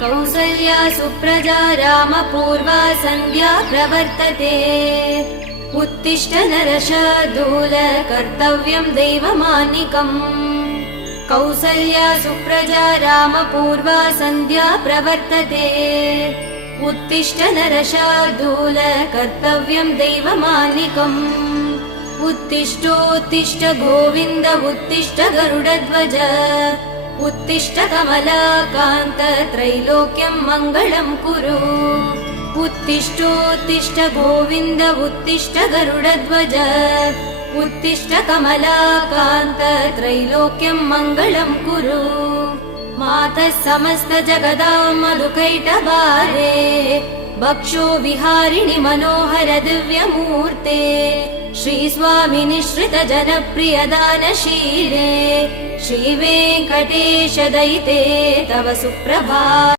कौसल्या सुप्रजा रामपूर्वा सन्ध्या प्रवर्तते उत्तिष्ठ नरशार्दूल कर्तव्यं दैवमानिकम् कौसल्या सुप्रजा रामपूर्वा सन्ध्या प्रवर्तते उत्तिष्ठ नरशार्दूल कर्तव्यं दैवमानिकम् उत्तिष्ठोत्तिष्ठ गोविन्द उत्तिष्ठ गरुडध्वज उत्तिष्ठ कमलाकान्त त्रैलोक्यं मङ्गलं कुरु उत्तिष्ठोत्तिष्ठ गोविन्द उत्तिष्ठ गरुडध्वज उत्तिष्ठ कमलाकान्त त्रैलोक्यं मङ्गलं कुरु मातः समस्त जगदां मधुकैटभारे भक्षो विहारिणि मनोहर दिव्यमूर्ते श्रीस्वामि निःश्रित जनप्रिय दानशीले श्रीवेङ्कटेश दयिते तव सुप्रभातम्।